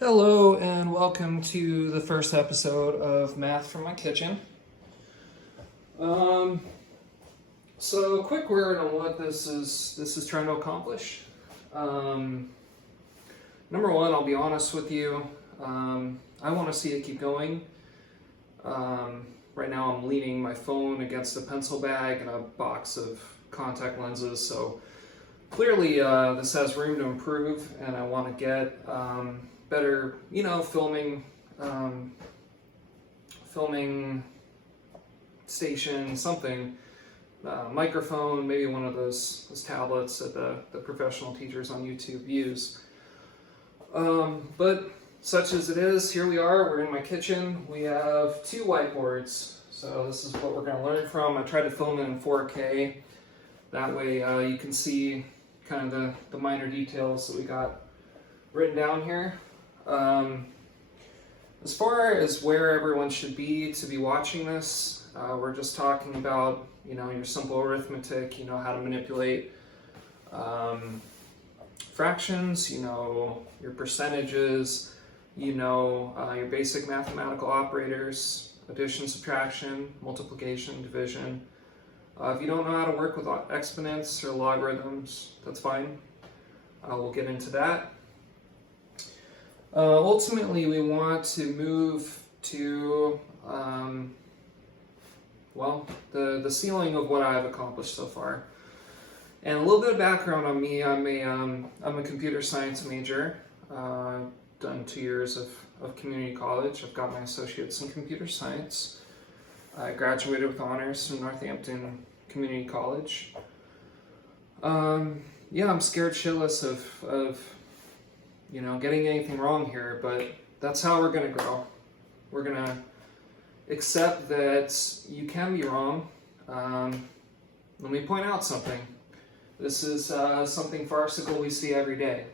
Hello and welcome to the first episode of Math from My Kitchen. So quick word on what this is trying to accomplish. Number one, I'll be honest with you. I want to see it keep going. Right now I'm leaning my phone against a pencil bag and a box of contact lenses, so clearly this has room to improve, and I want to get better, filming station, something, microphone, maybe one of those tablets that the professional teachers on YouTube use. But such as it is, here we are, we're in my kitchen. We have two whiteboards, so this is what we're going to learn from. I tried to film it in 4K, that way you can see kind of the minor details that we got written down here. As far as where everyone should be to be watching this, we're just talking about, your simple arithmetic, how to manipulate fractions, your percentages, your basic mathematical operators, addition, subtraction, multiplication, division. If you don't know how to work with exponents or logarithms, that's fine. We'll get into that. Ultimately, we want to move to, the ceiling of what I've accomplished so far. And a little bit of background on me, I'm a computer science major. Done 2 years of community college. I've got my associates in computer science. I graduated with honors from Northampton Community College. I'm scared shitless of getting anything wrong here, but that's how we're going to grow. We're going to accept that you can be wrong. Let me point out something. This is something farcical we see every day,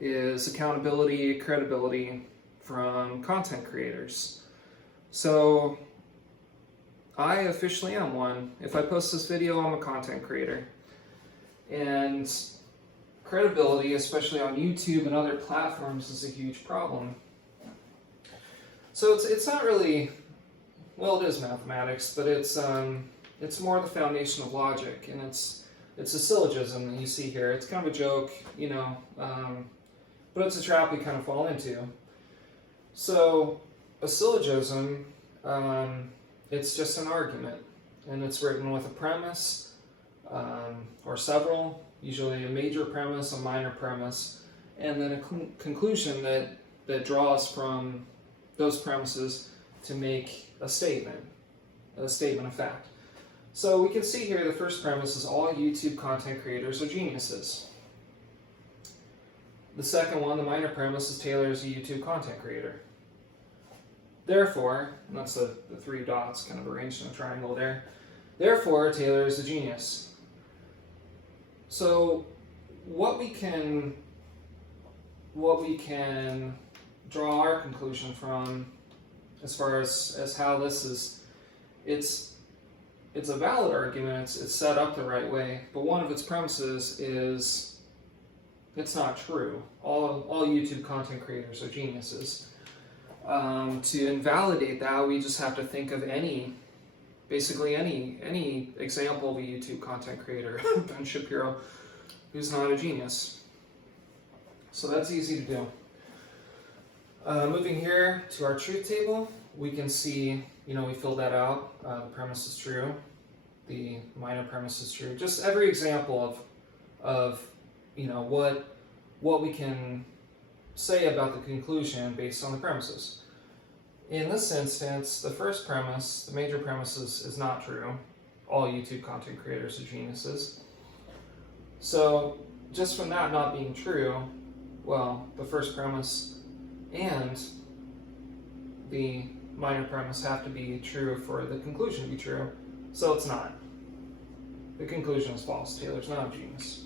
is accountability, credibility from content creators. So I officially am one. If I post this video, I'm a content creator. And credibility, especially on YouTube and other platforms, is a huge problem. So it's not really, well, it is mathematics, but it's more the foundation of logic, and it's a syllogism that you see here. It's kind of a joke, but it's a trap we kind of fall into. So a syllogism, it's just an argument, and it's written with a premise or several, usually a major premise, a minor premise, and then a conclusion that draws from those premises to make a statement of fact. So we can see here the first premise is all YouTube content creators are geniuses. The second one, the minor premise, is Taylor is a YouTube content creator. Therefore, and that's the three dots kind of arranged in a triangle there, therefore Taylor is a genius. So what we can draw our conclusion from, as far as how this is, it's a valid argument, it's set up the right way, but one of its premises is it's not true. All YouTube content creators are geniuses. To invalidate that, we just have to think of basically any example of a YouTube content creator, Ben Shapiro, who's not a genius. So that's easy to do. Moving here to our truth table, we can see, we filled that out. The premise is true. The minor premise is true. Just every example of what we can say about the conclusion based on the premises. In this instance, the first premise, the major premise, is not true. All YouTube content creators are geniuses. So just from that not being true, well, the first premise and the minor premise have to be true for the conclusion to be true. So it's not. The conclusion is false. Taylor's not a genius.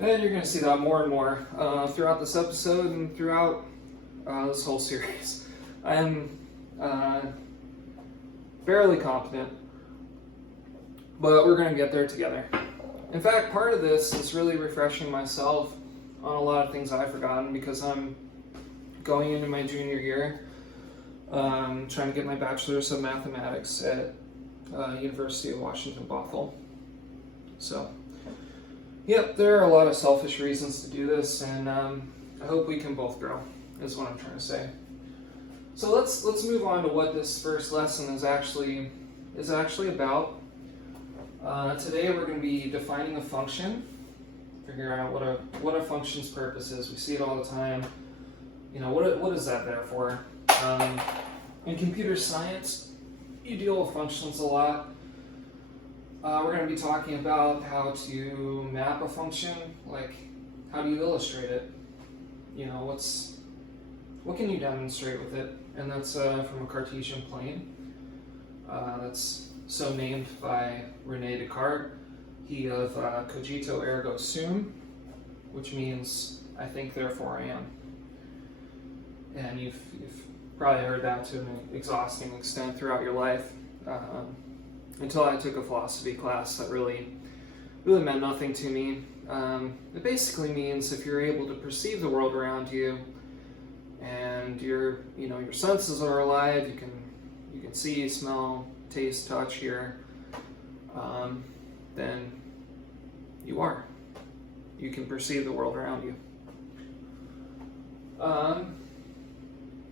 And you're going to see that more and more throughout this episode and throughout this whole series. I am fairly confident, but we're going to get there together. In fact, part of this is really refreshing myself on a lot of things I've forgotten, because I'm going into my junior year, trying to get my bachelor's of mathematics at University of Washington, Bothell. So, yep, there are a lot of selfish reasons to do this, and I hope we can both grow, is what I'm trying to say. So let's move on to what this first lesson is actually about. Today we're going to be defining a function, figuring out what a function's purpose is. We see it all the time. You know, what is that there for? In computer science, you deal with functions a lot. We're going to be talking about how to map a function, like how do you illustrate it? You know, what can you demonstrate with it? And that's from a Cartesian plane. That's so named by René Descartes. He of cogito ergo sum, which means I think therefore I am. And you've probably heard that to an exhausting extent throughout your life, until I took a philosophy class that really meant nothing to me. It basically means if you're able to perceive the world around you, and your senses are alive, you can see, smell, taste, touch, hear, then you can perceive the world around you.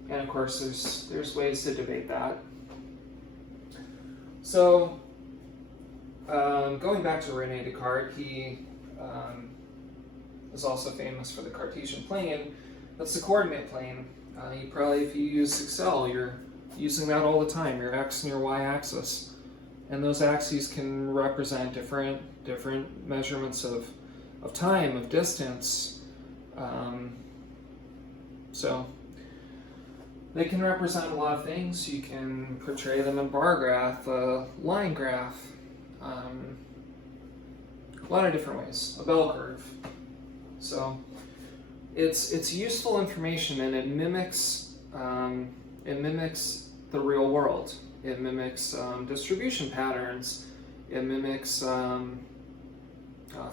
And of course, there's ways to debate that. So, going back to René Descartes, he is also famous for the Cartesian plane. That's the coordinate plane. If you use Excel, you're using that all the time, your x and your y axis. And those axes can represent different measurements of time, of distance. So they can represent a lot of things. You can portray them in bar graph, line graph, a lot of different ways, a bell curve. So it's useful information, and it mimics the real world. It mimics distribution patterns. It mimics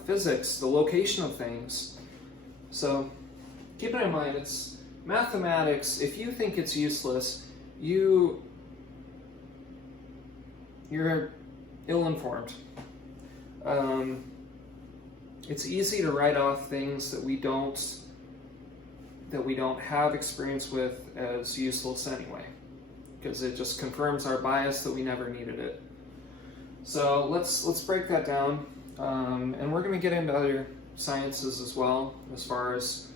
physics, the location of things. So keep it in mind. It's mathematics. If you think it's useless, you're ill-informed. It's easy to write off things that we don't have experience with as useless anyway, because it just confirms our bias that we never needed it. So let's break that down, and we're going to get into other sciences as well. As far as,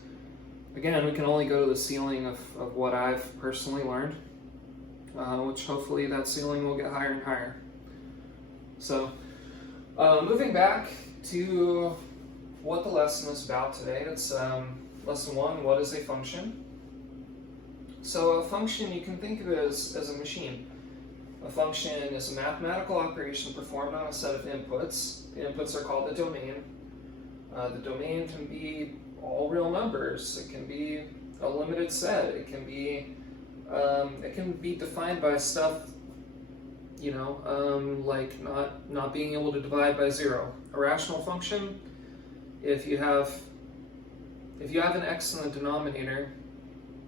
again, we can only go to the ceiling of what I've personally learned, which hopefully that ceiling will get higher and higher. So moving back to what the lesson is about today, it's Lesson 1, what is a function? So a function, you can think of it as a machine. A function is a mathematical operation performed on a set of inputs. The inputs are called the domain. The domain can be all real numbers. It can be a limited set. It can be defined by stuff, like not being able to divide by zero. A rational function, if you have an x in the denominator,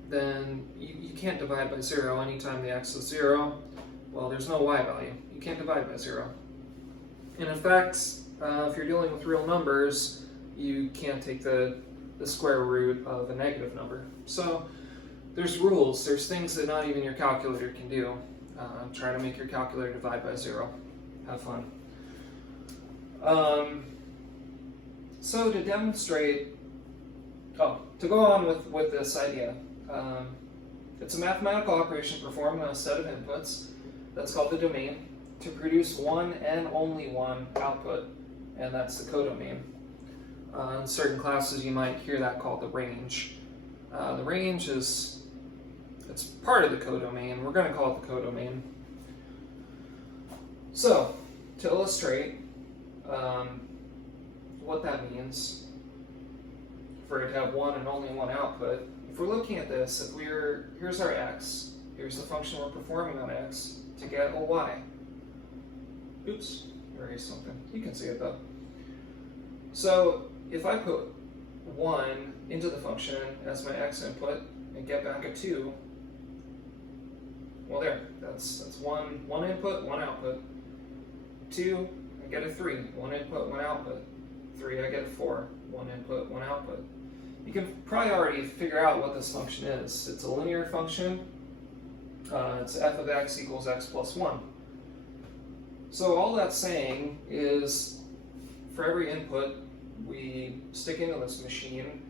then you can't divide by zero. Anytime the x is zero, well, there's no y value. You can't divide by zero. And in fact, if you're dealing with real numbers, you can't take the square root of a negative number. So there's rules. There's things that not even your calculator can do. Try to make your calculator divide by zero. Have fun. So to demonstrate, to go on with this idea, it's a mathematical operation performed on a set of inputs that's called the domain to produce one and only one output, and that's the codomain. In certain classes you might hear that called the range. The range it's part of the codomain. We're going to call it the codomain. So, to illustrate what that means, for it to have one and only one output, if we're looking at this, here's our x, here's the function we're performing on x, to get a y. Oops, erase something. You can see it though. So if I put 1 into the function as my x input, and get back a 2, well there, that's one input, one output. 2, I get a 3, one input, one output. 3, I get a 4, one input, one output. You can probably already figure out what this function is. It's a linear function. It's f of x equals x plus 1. So all that's saying is for every input we stick into this machine,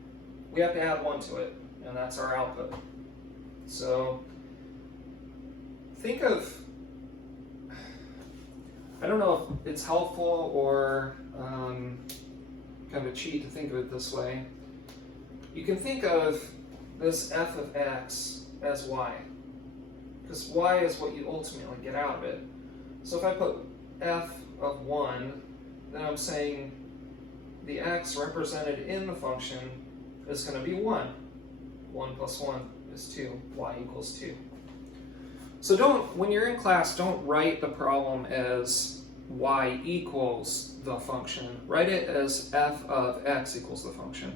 we have to add 1 to it, and that's our output. So think of, I don't know if it's helpful or kind of a cheat to think of it this way. You can think of this f of x as y, because y is what you ultimately get out of it. So if I put f of 1, then I'm saying the x represented in the function is going to be 1. 1 plus 1 is 2. Y equals 2. So when you're in class, don't write the problem as y equals the function. Write it as f of x equals the function.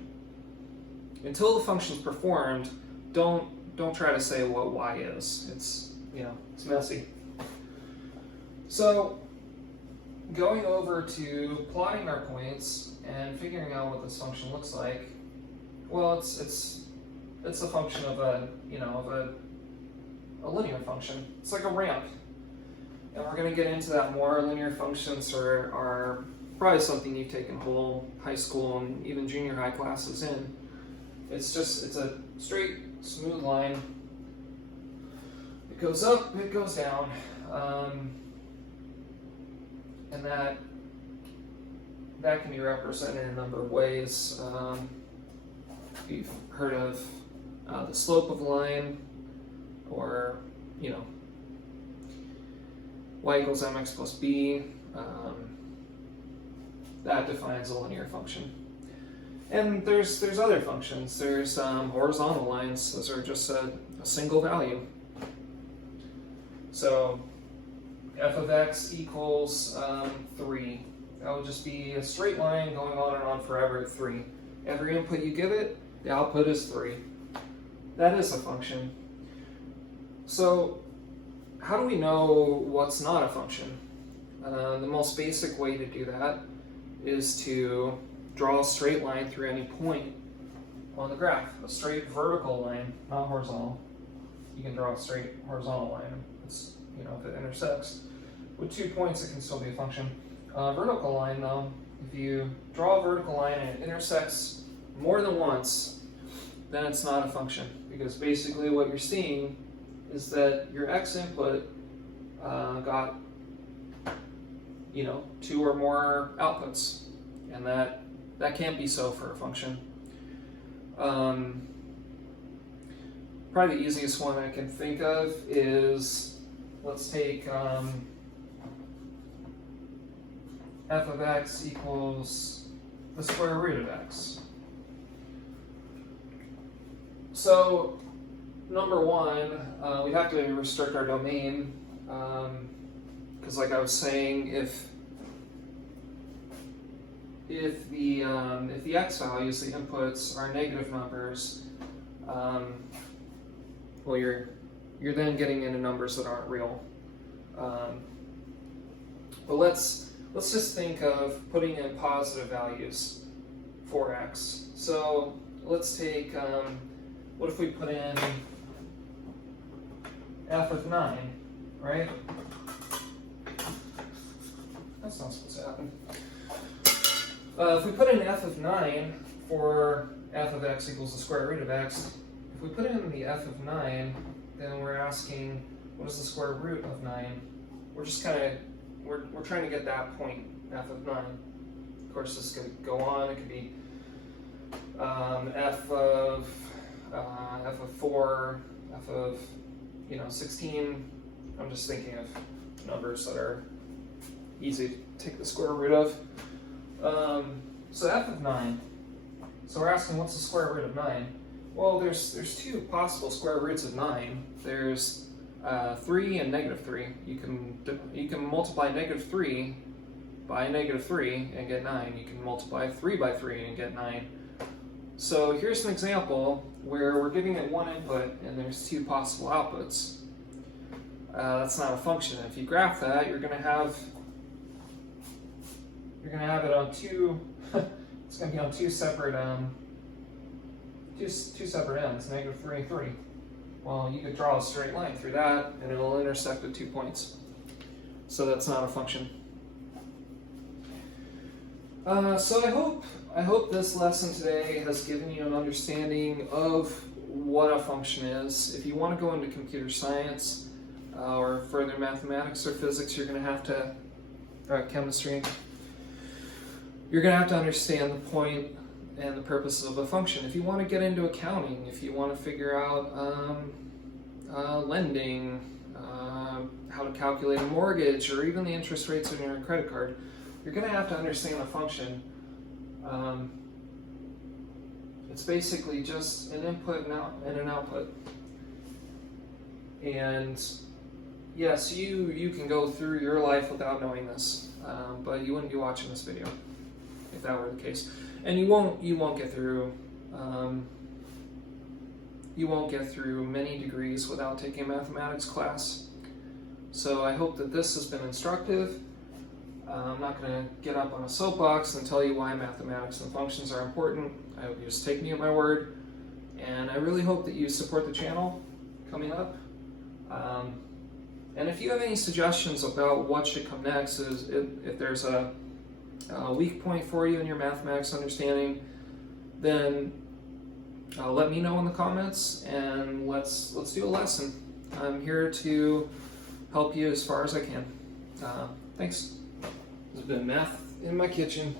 Until the function is performed, don't try to say what y is. It's messy. So going over to plotting our points and figuring out what this function looks like, well, it's a function of a linear function. It's like a ramp. And we're going to get into that more. Linear functions are probably something you've taken whole high school and even junior high classes in. It's a straight, smooth line. It goes up, it goes down. And that can be represented in a number of ways. You've heard of the slope of a line, or y equals mx plus b. That defines a linear function. And there's other functions. There's horizontal lines. Those are just a single value. So f of x equals 3. That would just be a straight line going on and on forever at 3. Every input you give it, the output is 3. That is a function. So how do we know what's not a function? The most basic way to do that is to draw a straight line through any point on the graph. A straight vertical line, not horizontal. You can draw a straight horizontal line. It's, if it intersects with 2 points, it can still be a function. Vertical line, though, if you draw a vertical line and it intersects more than once, then it's not a function, because basically what you're seeing is that your x input got 2 or more outputs, and that can't be so for a function. Probably the easiest one I can think of is, let's take f of x equals the square root of x. So number one, we'd have to restrict our domain, because like I was saying, if the x values, the inputs, are negative numbers, well, you're then getting into numbers that aren't real. But let's just think of putting in positive values for x. So let's take, what if we put in f of 9, right? That's not supposed to happen. If we put in f of 9 for f of x equals the square root of x, if we put in the f of 9, then we're asking, what is the square root of 9? We're just we're trying to get that point, f of 9. Of course, this could go on. It could be f of 4, f of 16. I'm just thinking of numbers that are easy to take the square root of. So f of 9. So we're asking, what's the square root of 9? Well, there's 2 possible square roots of 9. There's 3 and negative 3. You can multiply negative 3 by negative 3 and get 9. You can multiply 3 by 3 and get 9. So here's an example where we're giving it one input and there's two possible outputs. That's not a function. If you graph that, you're going to have it on two. It's going to be on two separate ends, negative 3 and 3. Well, you could draw a straight line through that, and it'll intersect at 2 points. So that's not a function. So I hope this lesson today has given you an understanding of what a function is. If you want to go into computer science or further mathematics or physics, you're going to have to, or chemistry, you're going to have to understand the point and the purposes of a function. If you want to get into accounting, if you want to figure out lending, how to calculate a mortgage, or even the interest rates on your credit card, you're going to have to understand a function. It's basically just an input and an output. And yes, you can go through your life without knowing this, but you wouldn't be watching this video if that were the case. And you won't get through many degrees without taking a mathematics class. So I hope that this has been instructive. I'm not going to get up on a soapbox and tell you why mathematics and functions are important. I hope you just take me at my word. And I really hope that you support the channel coming up. And if you have any suggestions about what should come next, if there's a weak point for you in your mathematics understanding, then let me know in the comments and let's do a lesson. I'm here to help you as far as I can. Thanks. This has been Math in My Kitchen.